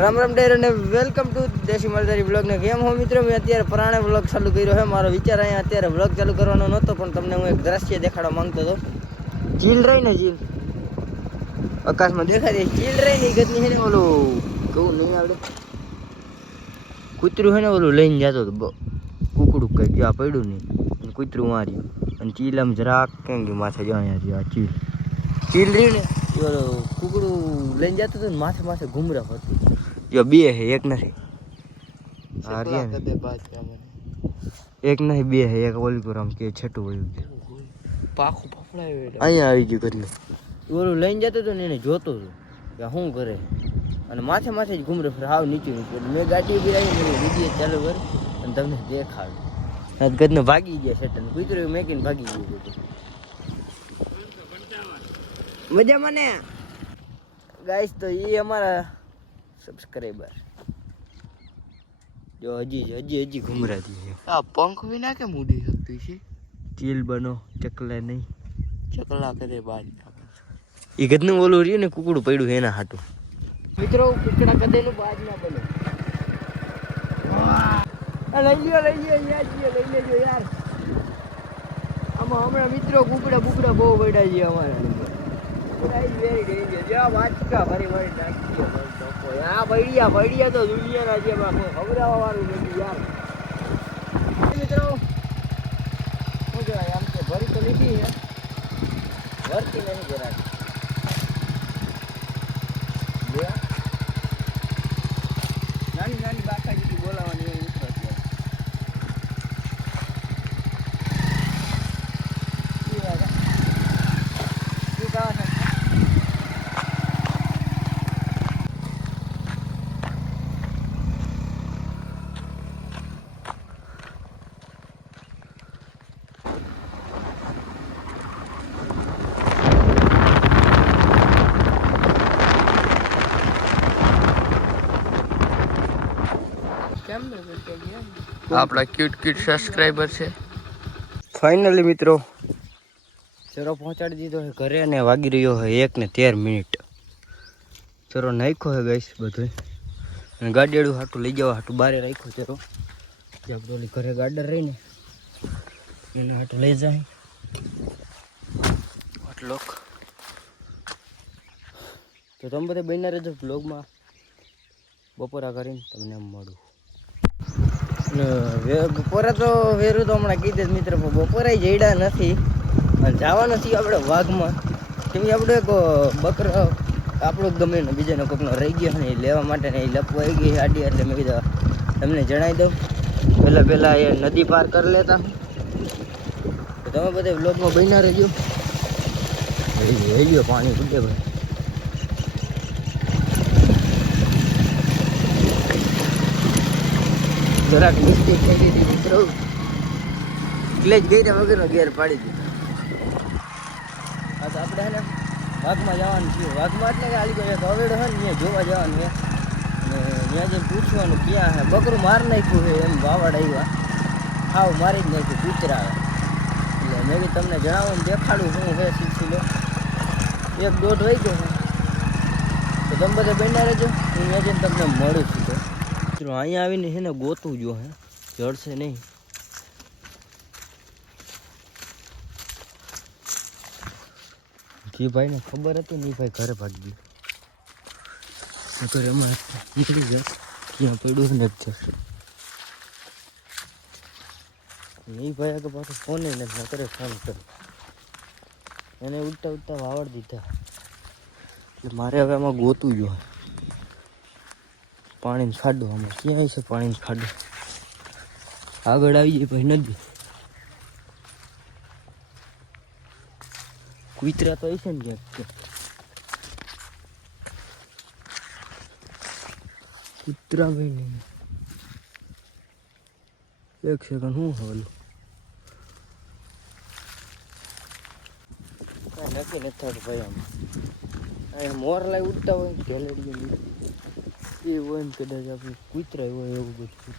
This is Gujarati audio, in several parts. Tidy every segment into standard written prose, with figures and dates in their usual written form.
રામ રામ ડેર અને વેલકમ ટુ દેશી મલદારી બ્લોગ ને કેમ હો મિત્રો. મેં અત્યારે પુરાણે બ્લોગ ચાલુ કર્યો છે. મારો વિચાર અહીંયા અત્યારે બ્લોગ ચાલુ કરવાનો નહોતો, પણ તમને હું એક દ્રશ્ય દેખાડવા માંગતો હતો. ચીલ રહી ને ચીલ આકાશમાં દેખાય ચીલ રહી ને ગદની છે ને ઓલું કહું નહીં આવડે કૂતરું છે ને ઓલું લઈને જતો હતો કુકડું કંઈ ગયું આ પડ્યું નહીં કૂતરું માર્યું અને ચીલ આમ જરાક કેમ ગયું માથે જો અહીંયા રહ્યું આ ચીલ રહ્યું ને ઓલો કુકડું લઈને જતું હતું ને માથે માથે ઘૂમરા ફરતી જો બે હે એક નથી હા એક નહીં બે હે એક ઓલી પર આમ કે છઠ્ઠું વળ્યું છે પાખું ફફડાયું અહીંયા આવી ગયું ઘરને ઓલું લઈને જતો હતો ને એને જોતો હતો કે શું કરે અને માથે માથે જ ઘૂમરે ફરે હાવ નીચું નીચું એટલે મેં ગાડી ઉભી રાખી મેં વિડીયો ચાલુ કરી અને તમને દેખાડું ગદનો ભાગી ગયા સેટન કૂતરું મેકીને ભાગી ગયું હતું મજા મને ગાઈસ. તો એ અમારા સબસ્ક્રાઈબર જો હજી ઘુમરાતી છે. આ પંખ વિના કેમ ઉડી શકતી છે? ચીલ બનો ચકલા નહીં ચકલા કદે બાજ એ ગદનું ઓલું રહ્યું ને કુકડું પડ્યું એના હાટું. મિત્રો કુકડા કદેનું બાજ ના બને. લઈ લેજો યાર. આમાં હમણાં મિત્રો કુકડા બુકડા બહુ પડ્યા છે અમારા. ભૈડિયા તો દુનિયાના છે ખબરાવા વાળું નથી યાર. મિત્રો શું કહેવાય આમ તો ભરી તો લીધી છે ભરતી નહીં જરાક નાની નાની બાકા જેટલી બોલાવાની હોય મિત્રો આપણા ક્યુટ સબસ્ક્રાઈબર છે. ફાઇનલી મિત્રો ચરો પહોંચાડી દીધો છે ઘરે અને વાગી રહ્યો છે 1:13. ચરો નાખ્યો છે ગાઈસ બધું અને ગાડીવાળું હાટું લઈ જવા હાટું બારે રાખ્યો ચરો જે આપણે ઓલી ઘરે ગાર્ડર રહીને એના હાટું લઈ જાય આટલો. તો તમે બધા બન્યા રહેજો બ્લોગમાં. બપોરા કરીને તમને મળું. બપોરે તો વેરું તો હમણાં કીધે જ મિત્ર બપોરે જઈડા નથી અને જવાનું છીએ આપણે વાઘમાં. કેમ કે આપણે એક બકરો આપણો ગમે ને બીજાનો કોકનો રહી ગયો ને એ લેવા માટે ને એ લપવાઈ ગઈ આડી એટલે મેં કીધું તમને જણાવી દઉં પહેલાં એ નદી પાર કરી લેતા. તો તમે બધા બ્લોગમાં બન્યા રહેજો. ગયો પાણી ઉડે ભાઈ. જરાક મિસ્ટેક થઈ ગઈ હતી મિત્રો એટલે જ ગઈ વગરનો ગેર પાડી દીધો. હા તો આપણે હે ને વાઘમાં જવાનું છીએ. વાઘમાં એટલે કે હાલી ગયો હવેડો હોય ને ત્યાં જોવા જવાનું છે ને ત્યાં જઈને પૂછવાનું ક્યાં હે. બકરું માર નાખ્યું છે એમ વાવાડ આવ્યા હાવ મારી જ નાખ્યું કૂતરા આવે એટલે મેં બી તમને જણાવું ને દેખાડું શું છે સિલસિલો. 1-1.5 વાગ્યો છે તો તમે બધા બન્યા રહેજો. હું ત્યાં જઈને તમને મળું છું. તો અહીંયા આવીને છે ને ગોતું જો હે જડશે નહીં. જી ભાઈને ખબર હતી ને ભાઈ ઘરે ભાગી ગયો ઘરે એમાં નીકળી જાય ક્યાં પડ્યું ને જ જશે નહીં ભાઈ આગળ પાછું ફોને નથી ન કરે ફોન કરે એને ઉડતા વાવડ દીધા એટલે મારે હવે આમાં ગોતું જો પાણીનું ખાડું. આમાં ક્યાં છે પાણીનું ખાડું? આગળ આવી જાય પછી નદી. કૂતરા તો હશે ને ક્યાંક. કૂતરા ભાઈ નહીં. એક સેકન્ડ શું હવલું કાંઈ નક્કી નથી થતું ભાઈ. આમ મોર લાવી ઉડતા હોય ઢેલેડી એ હોય ને કદાચ આપણે કૂતરા હોય એવું બધું.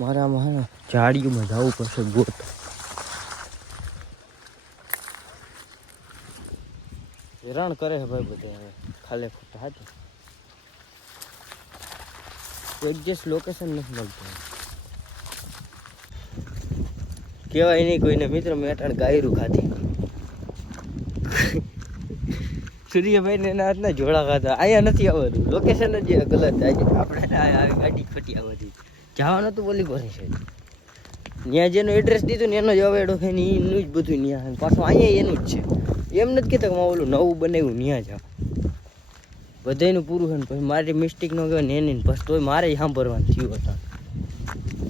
મારામાં હા ઝાડીઓમાં જવું પડશે ગોત. હેરાન કરે છે ભાઈ બધા હવે ખાલે ખોટા હાથે. એડજસ્ટ લોકેશન નથી મળતું. કહેવાય નહીં કોઈને મિત્રો, મેં અટાણ ગાયરું ખાધી. સૂર્યભાઈને એના હાથના જોડા ખાતા. અહીંયા નથી આવતું, લોકેશન જ ગલત. આજે આપણે ગાડી ખોટી આવતી. જવાનું હતું બોલી કોની છે, ત્યાં જેનું એડ્રેસ દીધું ને એનો જ અવેડો છે ને એનું જ બધું ત્યાં. પાછું અહીંયા એનું જ છે. એમ નથી કહેતા કે માં ઓલું નવું બનાવ્યું ત્યાં જાવ. બધાનું પૂરું છે ને પછી મારી મિસ્ટેક ન કહેવાય ને એની બસ તોય મારે સાંભળવાનું થયું હતા.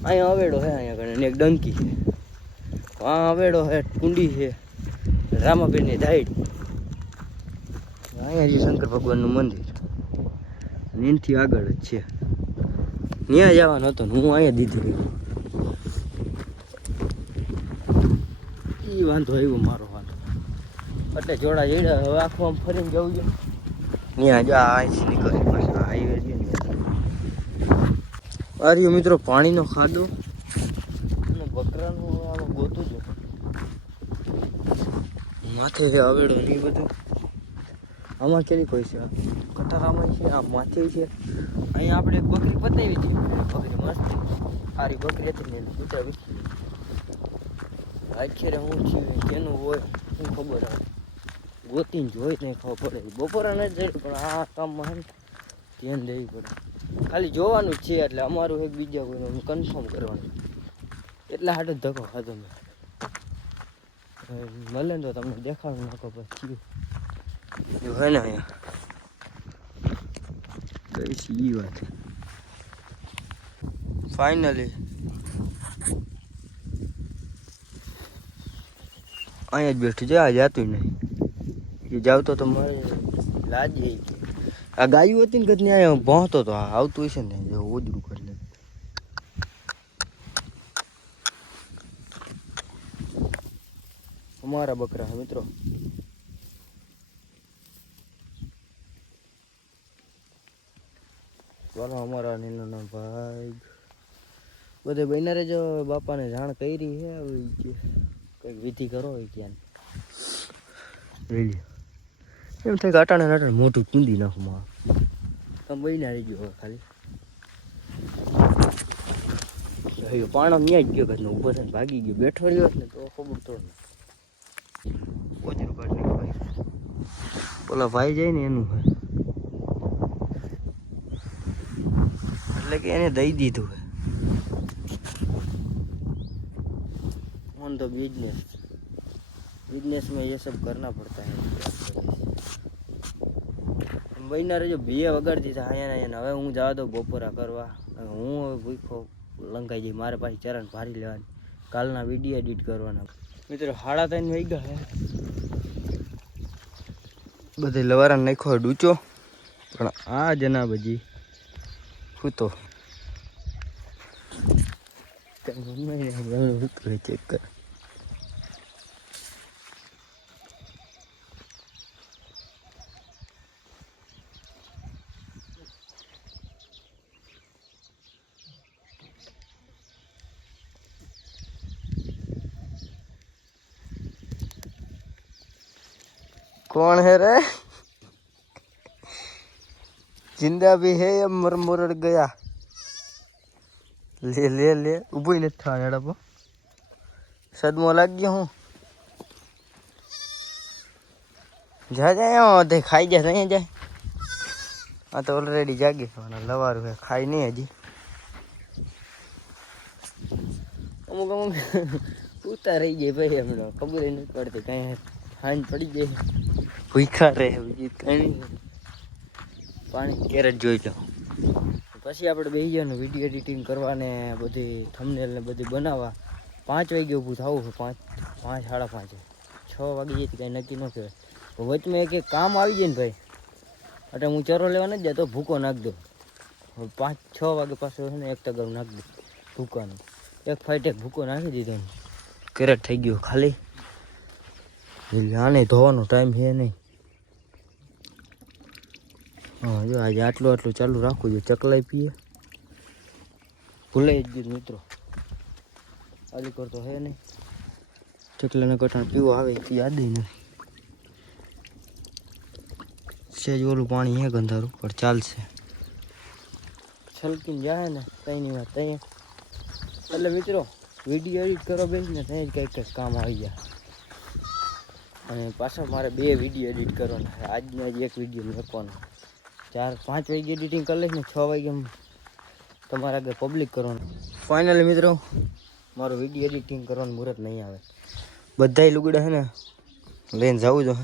અહીંયા અવેડો છે, અહીંયા આગળ એક ડંકી છે, આ અવેડો છે, કુંડી છે, રામાપીરની ધાઈડ. અહીંયા જે શંકર ભગવાનનું મંદિર એનાથી આગળ જ છે. ત્યાં જવાનો હતો ને હું અહીંયા દીધી. એ વાંધો આવ્યો મારો વાંધો એટલે જોડા જઈડા. હવે આખું આમ ફરીને જવું છે ત્યાં જો અહીંથી નીકળી પાછા હાઈવે છે ને. આ રહ્યો મિત્રો પાણીનો ખાડો અને બકરાનું આમાં ગોતું જ માથે છે અવેડો ને એ બધું. આમાં કેવી કોઈ છે, કટારામાં છે, આ માથે છે. અહીંયા આપણે એક બકરી પતાવી છે, બકરી મસ્ત સારી બકરી હતી ને એને કૂતરા વીખી. આખેરે હું છું કેનું હોય શું ખબર આવે, ગોતીને જોઈ નહીં ખબર પડે. બપોરા નથી જઈ પણ આ કામમાં છે ને ધ્યાન દેવી પડે. ખાલી જોવાનું જ છે એટલે અમારું એક બીજા કોઈનું કન્ફર્મ કરવાનું. એટલા હાટો જ ધક્કો ખાધો મેં. મળે ને તો તમને દેખાડું નાખો બસ થયું એવું હોય ને. અહીંયા કઈ એ વાત ફાઇનલી અહીંયા જ બેઠું છે. આ જાતું નહીં, એ જાવતો તો મારે લાજી. આ ગાયું હતી ને કદ ને અહીંયા ભોંતો તો આવતું હશે ને જો ઓજરું કરી લે. અમારા બકરા મિત્રો ચાલો અમારા નીના ભાઈ બધે બહેના રહેજો. બાપાને જાણ કરી છે હવે કંઈક વિધિ કરો ક્યાં લઈ એમ થાય કાટાને નાટાને મોટું કુંદી નાખું માં. તમે બહેના રહી ગયો હવે ખાલી પાણો ન્યા જ ગયો કદ ઉભો થઈને ભાગી ગયો. બેઠો રહ્યો ને તો ખબર તો ઓછું કાઢ ભાઈ ઓલા ભાઈ જાય ને એનું હોય એટલે કે એને દઈ દીધું है ऑन द बिजनेस में ये सब करना पड़ता है. મહિના રજો બે વગાડતી હતા અહીંયા. હવે હું જવા દઉં બપોરા કરવા. હું હવે ભૂખો લંકાઈ જઈ. મારે પાછી ચરણ ભારી લેવાની, કાલના વિડીયો એડિટ કરવાના. મિત્રો 3:30 વાગ્યા છે. બધે લવારા નાખ્યો ડૂચો પણ આ જનાબ હજી હું તો ચેક કર. कौन है रे? जिंदा भी है या मर मुरड़ गया? ले ले ले उबो ही नहीं था यार. अब सदमो लग गया हूँ. जा जाए दे खाई जा रहे जाए. हाँ तो ऑलरेडी जागे लवारू है खाई नहीं हजी. अमुक अमुक उतार रही गई भाई हमें खबर नहीं पड़ती कहीं हांज पड़ी गई. ભૂખા રહે બીજી કઈ નહીં. પાણી કેરેટ જોઈ લો પછી આપણે બેસી જવાનું વિડીયો એડિટિંગ કરવા ને બધી થંબનેલ ને બધી બનાવવા. 5 વાગે ઊભું થવું છે. 5 5:30 6 વાગી જાય કંઈ નક્કી ન કહેવાય. વચમાં એક કામ આવી જાય ને ભાઈ એટલે હું ચરો લેવા નથી જતો, ભૂકો નાખ દો. 5-6 વાગે પાછો છે ને 1 તગારું નાખ દો ભૂકાનું. એક ફાઈટ એક ભૂકો નાખી દીધો ને કેરેટ થઈ ગયો ખાલી. આને ધોવાનો ટાઈમ છે નહીં. હા જો આજે આટલું ચાલુ રાખવું જોઈએ. ચકલાઈ પીએ ભૂલાઈ જ ગયું મિત્રો. આલી કરતો હે નહીં. ચકલાને કટાણ પીવો આવે એ યાદ નથી. સેજ ઓલું પાણી હે ગંધારું પણ ચાલશે. છલકીને જાય ને કંઈની વાત ત્યાં એટલે મિત્રો વિડીયો એડિટ કરો બેસીને ત્યાં જ કંઈક કામ આવી જાય. અને પાછા મારે 2 વિડીયો એડિટ કરવાના છે. આજનો જ એક વિડીયો મૂકવાનો. 4-5 વાગે એડિટિંગ કરી લઈશ ને 6 વાગે તમારા આગળ પબ્લિક કરવાનું. ફાઇનલી મિત્રો મારો વિડીયો એડિટિંગ કરવાનું મુહૂર્ત નહીં આવે. બધાય લુગડા છે ને લઈને જવું જો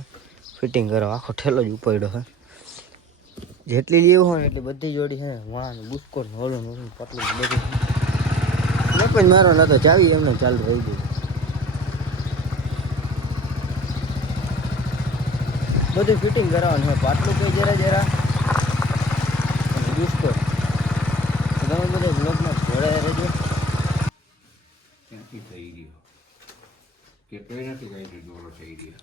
ફિટિંગ કરવા. આખો ઠેલો જ ઉપાડ્યો છે. જેટલી લેવું હોય ને એટલી બધી જોડી છે ને વાણ બુસ્કોટ હોલું હોલું પતલું બધું મેં પણ મારો નતો ચાવી એમને ચાલુ રહી ગયું. બધું ફિટિંગ કરાવવાનું હોય. પાટલું કોઈ જરા અને બુસ્કોટ તમે બધા બ્લોગમાં જોડાયા રહેજો. ક્યાંથી થઈ ગયો કે કઈ નથી કઈ દોરો થઈ ગયો.